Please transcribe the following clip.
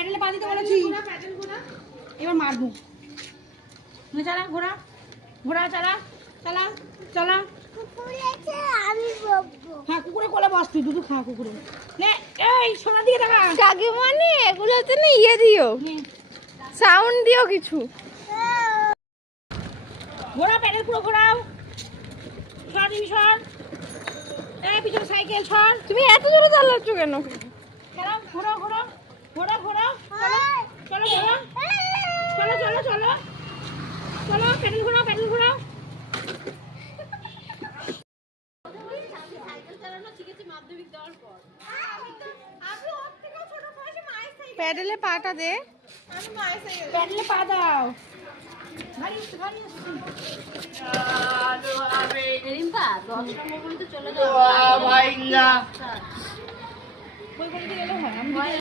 প্যাডেলে পা দিতে বলেছি। এবার মারবো। চালা ঘোড়া, ঘোড়া চালা, চালা, চালা। হ্যাঁ কুকুরে কোলে বস, তুই দুধু খা কুকুরে। নে এই সোনা দিয়ে দেখা কাকিমানি এগুলোতে না ইয়ে দিও, সাউন্ড দিও কিছু। ঘোড়া প্যাডেল পুরো ঘোরাও। সর দিবি সর। এই পিছনে সাইকেল সর। তুমি এত জোরে চালাচ্ছ কেন? চলো ঘোরো ঘোরো ঘোরো ঘোরো। চলো চলো চলো চলো চলো চলো প্যাডেল ঘোরাও প্যাডেল ঘোরাও। প্যাডেলে পাটা দে। প্যাডেলে পা দাও। ভাই না ওই গলিতে গেলে হয়।